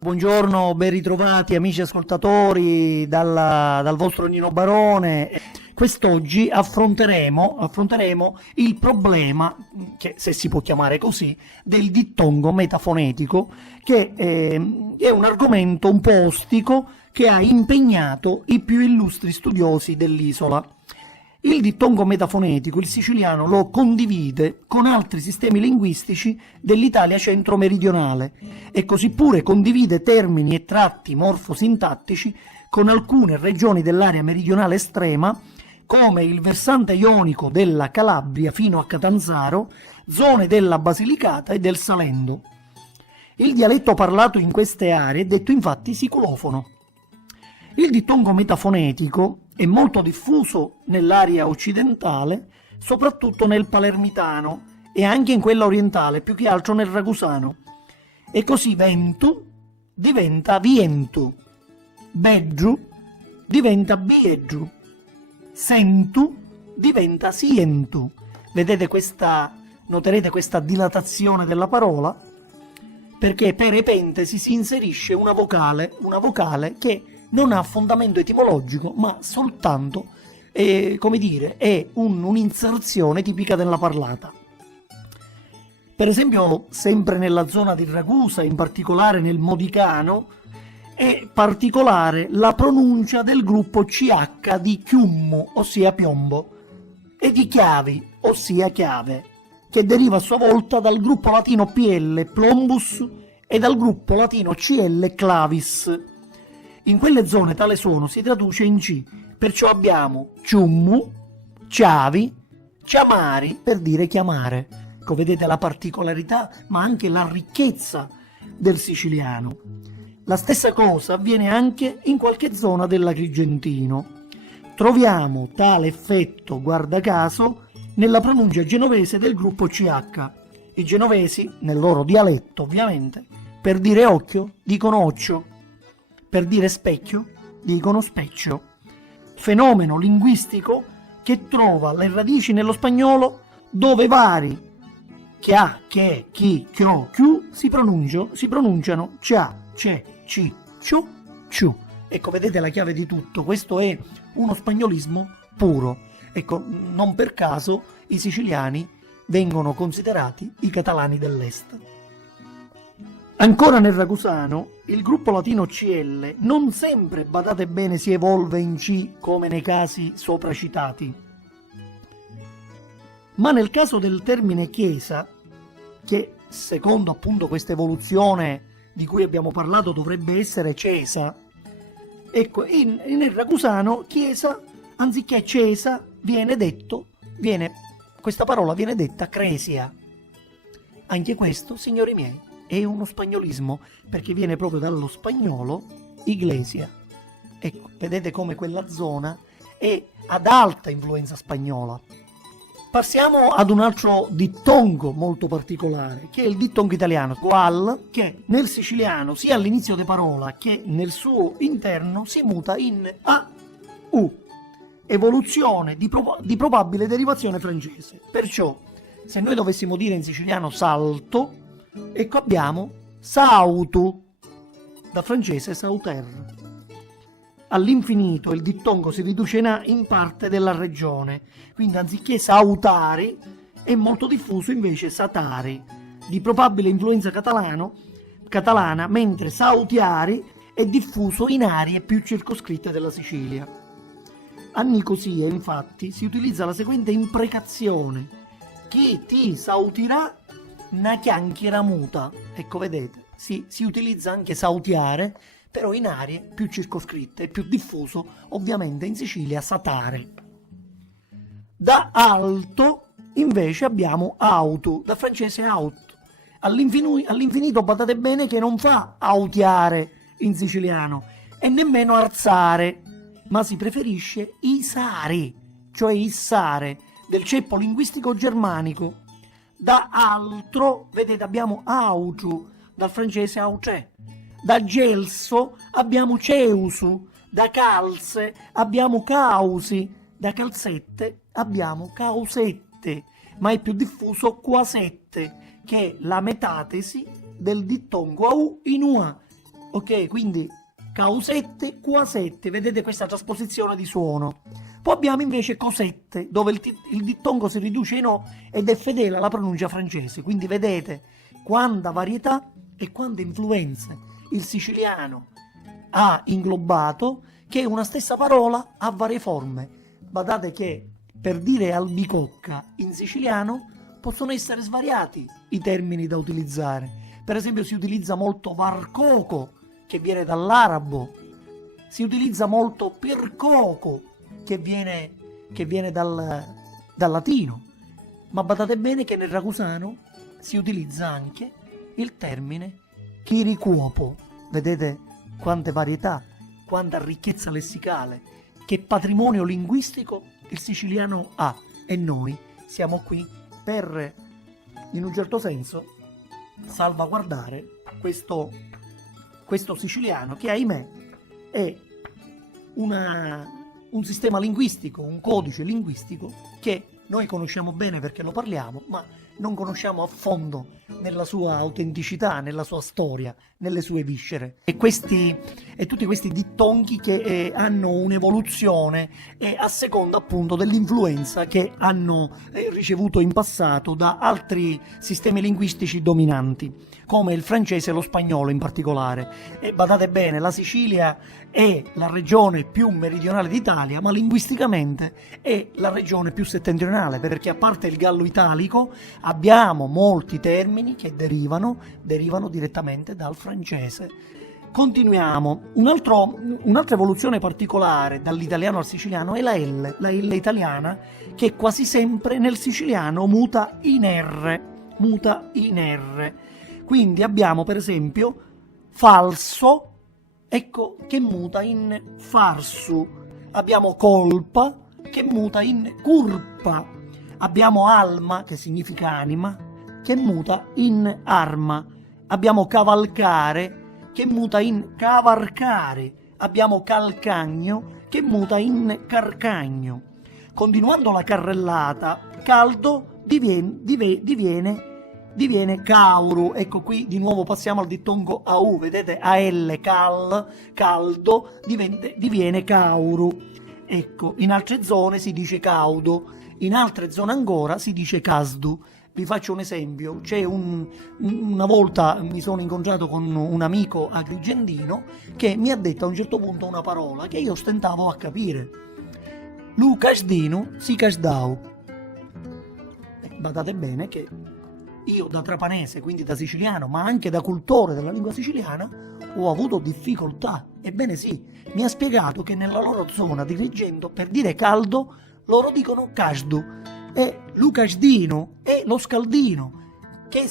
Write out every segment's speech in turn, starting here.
Buongiorno, ben ritrovati amici ascoltatori dal vostro Nino Barone. Quest'oggi affronteremo il problema, che se si può chiamare così, del dittongo metafonetico, che è un argomento un po' ostico che ha impegnato i più illustri studiosi dell'isola. Il dittongo metafonetico il siciliano lo condivide con altri sistemi linguistici dell'Italia centro-meridionale e così pure condivide termini e tratti morfosintattici con alcune regioni dell'area meridionale estrema come il versante ionico della Calabria fino a Catanzaro, zone della Basilicata e del Salento. Il dialetto parlato in queste aree è detto infatti siculofono. Il dittongo metafonetico è molto diffuso nell'area occidentale, soprattutto nel palermitano e anche in quella orientale, più che altro nel ragusano. E così ventu diventa vientu, bedru diventa biedru, sentu diventa sientu. Noterete questa dilatazione della parola, perché per epentesi si inserisce una vocale che non ha fondamento etimologico, ma soltanto è un'inserzione tipica della parlata. Per esempio, sempre nella zona di Ragusa, in particolare nel Modicano, è particolare la pronuncia del gruppo CH di chiummu, ossia piombo, e di chiavi, ossia chiave, che deriva a sua volta dal gruppo latino PL, plombus, e dal gruppo latino CL, clavis. In quelle zone tale suono si traduce in C, perciò abbiamo ciummu, ciavi, ciamari per dire chiamare. Ecco, vedete la particolarità, ma anche la ricchezza del siciliano. La stessa cosa avviene anche in qualche zona dell'Agrigentino. Troviamo tale effetto, guarda caso, nella pronuncia genovese del gruppo CH. I genovesi, nel loro dialetto ovviamente, per dire occhio dicono occhio. Per dire specchio, dicono specchio. Fenomeno linguistico che trova le radici nello spagnolo dove vari chia, che, chi, chio, chiù si pronunciano cia, ce, ci, ciu, ciu. Ecco, vedete la chiave di tutto. Questo è uno spagnolismo puro. Ecco, non per caso i siciliani vengono considerati i catalani dell'est. Ancora nel ragusano, il gruppo latino CL non sempre, badate bene, si evolve in C come nei casi sopra citati. Ma nel caso del termine chiesa, che secondo appunto questa evoluzione di cui abbiamo parlato dovrebbe essere cesa, ecco, nel ragusano chiesa, anziché cesa, questa parola viene detta cresia. Anche questo, signori miei, è uno spagnolismo, perché viene proprio dallo spagnolo iglesia. Ecco, vedete come quella zona è ad alta influenza spagnola. Passiamo ad un altro dittongo molto particolare, che è il dittongo italiano, qual, che nel siciliano, sia all'inizio di parola che nel suo interno, si muta in A, U, evoluzione di probabile derivazione francese. Perciò, se noi dovessimo dire in siciliano salto, ecco abbiamo sautu, da francese sauter. All'infinito il dittongo si riduce in parte della regione, quindi anziché sautari è molto diffuso invece satari, di probabile influenza catalana, mentre sautiari è diffuso in aree più circoscritte della Sicilia. A Nicosia infatti si utilizza la seguente imprecazione: chi ti sautirà una chiacchiera muta. Ecco, vedete, si utilizza anche sautiare, però in aree più circoscritte, è più diffuso ovviamente in Sicilia satare. Da alto invece abbiamo autu, da francese aut. All'infinito badate bene che non fa autiare in siciliano e nemmeno arzare, ma si preferisce isare, cioè issare, del ceppo linguistico germanico. Da altro, vedete, abbiamo autu, dal francese autre. Da gelso abbiamo ceusu, da calze abbiamo causi, da calzette abbiamo causette, ma è più diffuso quasette, che è la metatesi del dittongo AU in UA, ok? Quindi causette, quasette, vedete questa trasposizione di suono. Poi abbiamo invece cosette, dove il dittongo si riduce in O ed è fedele alla pronuncia francese. Quindi vedete quanta varietà e quante influenze il siciliano ha inglobato, che una stessa parola ha varie forme. Badate che per dire albicocca in siciliano possono essere svariati i termini da utilizzare. Per esempio si utilizza molto varcoco, che viene dall'arabo, si utilizza molto pircoco, che viene dal latino, ma badate bene che nel ragusano si utilizza anche il termine chiricuopo. Vedete quante varietà, quanta ricchezza lessicale, che patrimonio linguistico il siciliano ha, e noi siamo qui per, in un certo senso, salvaguardare questo siciliano che, ahimè, è un sistema linguistico, un codice linguistico che noi conosciamo bene perché lo parliamo, ma non conosciamo a fondo nella sua autenticità, nella sua storia, nelle sue viscere. E tutti questi dittonghi che hanno un'evoluzione a seconda appunto dell'influenza che hanno ricevuto in passato da altri sistemi linguistici dominanti, come il francese e lo spagnolo in particolare. E badate bene, la Sicilia è la regione più meridionale d'Italia, ma linguisticamente è la regione più settentrionale, perché a parte il gallo italico abbiamo molti termini che derivano direttamente dal francese. Continuiamo. Un'altra evoluzione particolare dall'italiano al siciliano è la L italiana, che quasi sempre nel siciliano muta in R. Quindi abbiamo per esempio falso, ecco, che muta in farsu. Abbiamo colpa, che muta in curpa. Abbiamo alma, che significa anima, che muta in arma. Abbiamo cavalcare, che muta in cavarcare. Abbiamo calcagno, che muta in carcagno. Continuando la carrellata, caldo diviene cauru. Ecco, qui di nuovo passiamo al dittongo AU, vedete, AL, caldo, diviene cauru. Ecco, in altre zone si dice caudo, in altre zone ancora si dice casdu. Vi faccio un esempio. Una volta mi sono incontrato con un amico agrigentino che mi ha detto a un certo punto una parola che io stentavo a capire. Lu casdino si casdau. Badate bene che io da trapanese, quindi da siciliano, ma anche da cultore della lingua siciliana, ho avuto difficoltà. Ebbene sì, mi ha spiegato che nella loro zona di Reggento, per dire caldo, loro dicono casdu, e lu casdino è lo scaldino, che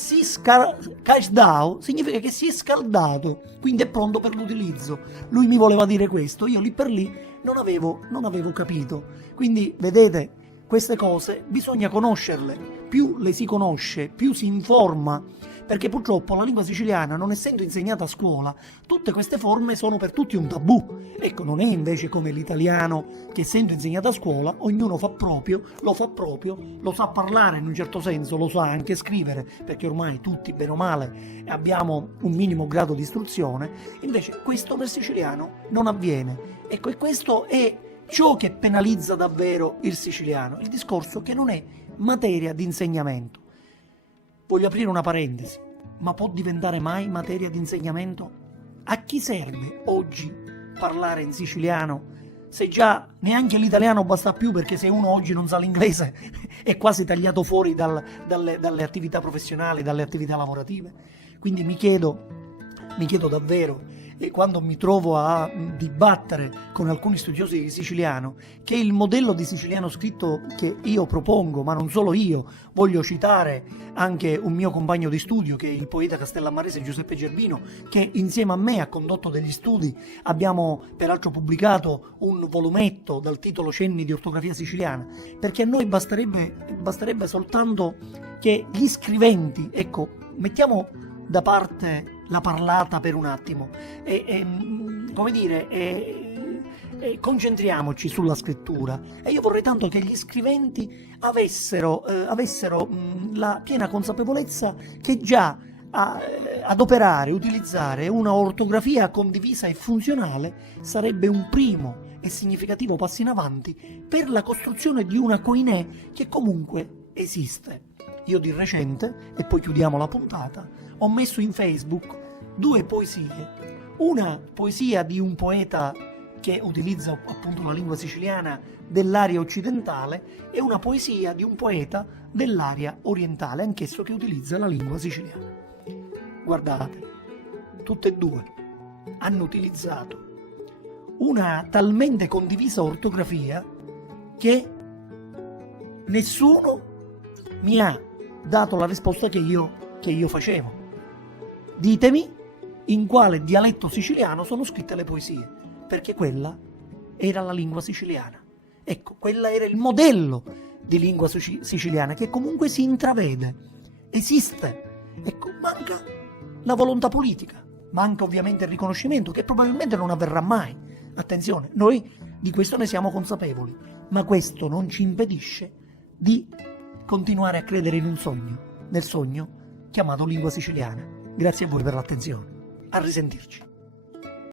casdao significa che si è scaldato, quindi è pronto per l'utilizzo. Lui mi voleva dire questo, io lì per lì non avevo capito. Quindi vedete, queste cose bisogna conoscerle. Più le si conosce, più si informa, perché purtroppo la lingua siciliana, non essendo insegnata a scuola, tutte queste forme sono per tutti un tabù. Ecco, non è invece come l'italiano, che essendo insegnato a scuola, ognuno fa proprio, lo sa parlare in un certo senso, lo sa anche scrivere, perché ormai tutti, bene o male, abbiamo un minimo grado di istruzione. Invece questo nel siciliano non avviene. Ecco, e questo è ciò che penalizza davvero il siciliano, il discorso che non è materia di insegnamento. Voglio aprire una parentesi, ma può diventare mai materia di insegnamento? A chi serve oggi parlare in siciliano, se già neanche l'italiano basta più, perché se uno oggi non sa l'inglese è quasi tagliato fuori dalle attività professionali, dalle attività lavorative? Quindi mi chiedo davvero, e quando mi trovo a dibattere con alcuni studiosi di siciliano, che il modello di siciliano scritto che io propongo, ma non solo io, voglio citare anche un mio compagno di studio, che è il poeta castellammarese Giuseppe Gerbino, che insieme a me ha condotto degli studi. Abbiamo peraltro pubblicato un volumetto dal titolo Cenni di ortografia siciliana, perché a noi basterebbe soltanto che gli scriventi, ecco, mettiamo da parte la parlata per un attimo e concentriamoci sulla scrittura. E io vorrei tanto che gli scriventi avessero la piena consapevolezza che già adoperare, utilizzare una ortografia condivisa e funzionale sarebbe un primo e significativo passo in avanti per la costruzione di una koiné che comunque esiste. Io di recente, e poi chiudiamo la puntata, ho messo in Facebook 2 poesie, una poesia di un poeta che utilizza appunto la lingua siciliana dell'area occidentale e una poesia di un poeta dell'area orientale, anch'esso che utilizza la lingua siciliana. Guardate, tutte e due hanno utilizzato una talmente condivisa ortografia che nessuno mi ha dato la risposta che io facevo. Ditemi in quale dialetto siciliano sono scritte le poesie, perché quella era la lingua siciliana. Ecco, quella era il modello di lingua siciliana che comunque si intravede, esiste. Ecco, manca la volontà politica, manca ovviamente il riconoscimento che probabilmente non avverrà mai. Attenzione, noi di questo ne siamo consapevoli, ma questo non ci impedisce di continuare a credere in un sogno, nel sogno chiamato lingua siciliana. Grazie a voi per l'attenzione. A risentirci.